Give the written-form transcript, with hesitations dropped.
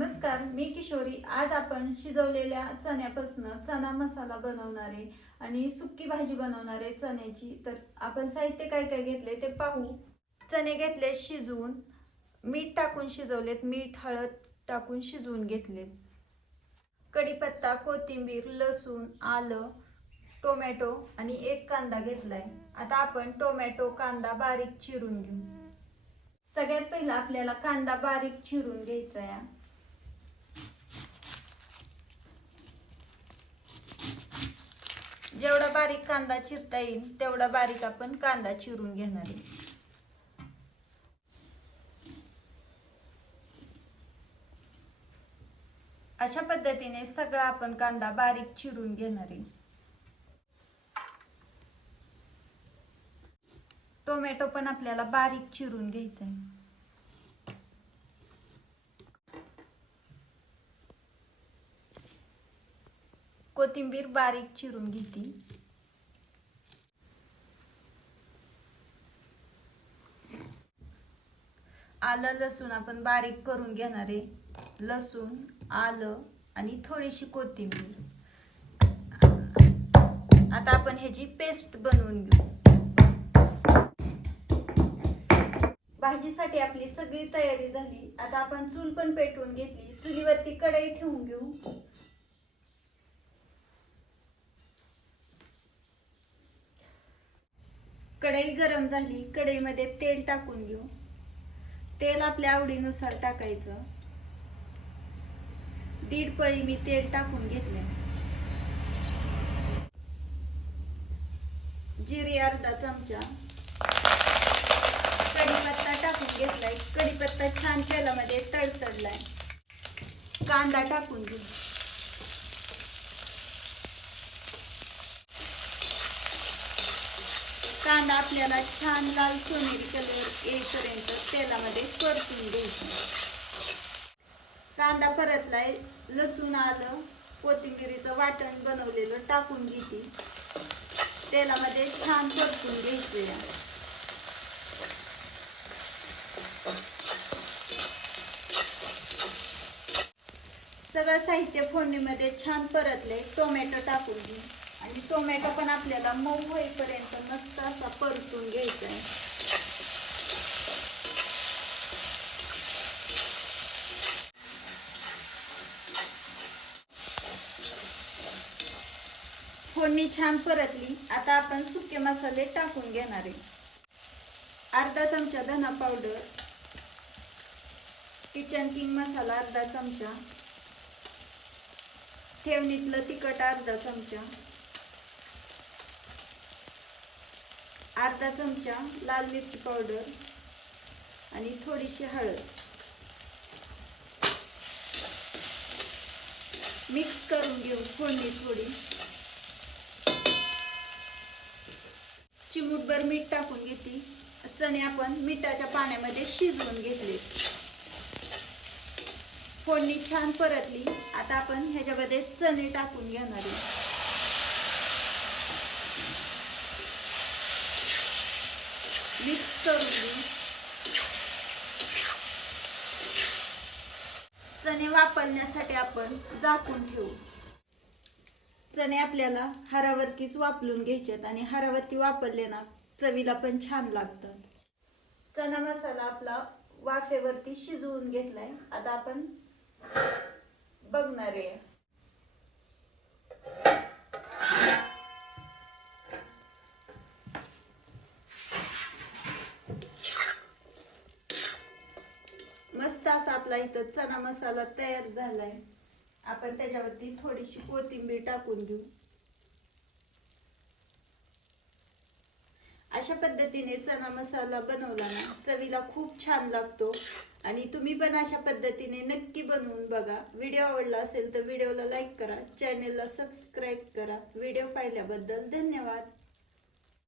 नमस्कार, मी किशोरी। आज आपण शिजवलेल्या चण्यापासून चना मसाला बनवणार आहे आणि सुक्की भाजी बनवणार आहे चण्याची। तर आपण साहित्य काय काय घेतले ते पाहू। चणे घेतले शिजवून, मीठ टाकून शिजवलेत, मीठ हळद टाकून शिजवून घेतलेत। कढीपत्ता, कोथिंबीर, लसूण, आलं, टोमॅटो आणि एक कांदा घेतलाय। आता आपण टोमॅटो कांदा बारीक चिरून घेऊ। सगळ्यात पहिला आपल्याला कांदा बारीक चिरून घ्यायचा आहे। जेवढा बारीक कांदा चिरता येईल तेवढा बारीक आपण कांदा चिरून घेणार आहे। अशा पद्धतीने सगळा आपण कांदा बारीक चिरून घेणार आहे। टोमॅटो पण आपल्याला बारीक चिरून घ्यायचा आहे। कोथिंबीर बारीक चिरून घेते। आलं लसूण आपण बारीक करून घेणार आहे। लसूण, आलं आणि थोडीशी कोथिंबीर। आता आपण ह्याची पेस्ट बनवून घेऊ। भाजीसाठी आपली सगळी तयारी झाली। आता आपण चूल पण पेटवून घेतली। चुलीवरती कढई ठेवून घेऊ। कढई गरम झाली, कढईमध्ये तेल टाकून घेऊ। तेल आपल्या आवडीनुसार टाकायचं। 1.5 पळी मी तेल टाकून घेतले। जिरे अर्धा चमचा, कढीपत्ता टाकून घेतलाय। कढीपत्ता छान तेलामध्ये तडतडलाय। कांदा टाकून घेऊ। कांदा आपल्याला छान लाल सोनेरी कलर येईपर्यंत तेलामध्ये परतून घ्यायचा। कांदा परतलाय, लसूण, आलं, कोथिंबीरीचं वाटण बनवलेलं टाकून घेते। तेलामध्ये छान परतून घ्यायचे। सगळं साहित्य फोडणीमध्ये छान परतले। टोमॅटो टाकून घेऊ आणि टोमॅटो पण आपल्याला मऊ होईपर्यंत मस्त असा परतून घ्यायचा आहे। फोडणी छान परतली। आता आपण सुके मसाले टाकून घेणार आहे। अर्धा चमचा धना पावडर, किचन किंग मसाला अर्धा चमचा, ठेवणीतलं तिखट अर्धा चमचा, अर्धा चमचा लाल मिरची पावडर आणि थोडीशी हळद मिक्स करून घेऊ। फोडणी थोडी चिमूटभर मीठ टाकून घेते। चणे आपण मिठाच्या पाण्यामध्ये शिजवून घेतले। फोडणी छान परतली। आता आपण ह्याच्यामध्ये चणे टाकून घेणार आहे। मिक्स करून घेऊ। चणे वाफवण्यासाठी आपण झाकून ठेवू। चणे आपल्याला हारावरतीच वाफलून घ्यायचे आणि हारावरती वाफवले ना चवीला पण छान लागतात। चना मसाला आपला वाफेवरती शिजवून घेतलाय। आता आपण बघणार आहे। मस्त असा आपला इथं चना मसाला तयार झालाय। आपण त्याच्यावरती थोडीशी कोथिंबीर टाकून घेऊ। अशा पद्धतीने चना मसाला बनवला ना चवीला खूप छान लागतो आणि तुम्ही पण अशा पद्धतीने नक्की बनवून बघा। व्हिडिओ आवडला असेल तर व्हिडिओला लाईक करा, चॅनलला सबस्क्राईब करा। व्हिडिओ पाहिल्याबद्दल धन्यवाद।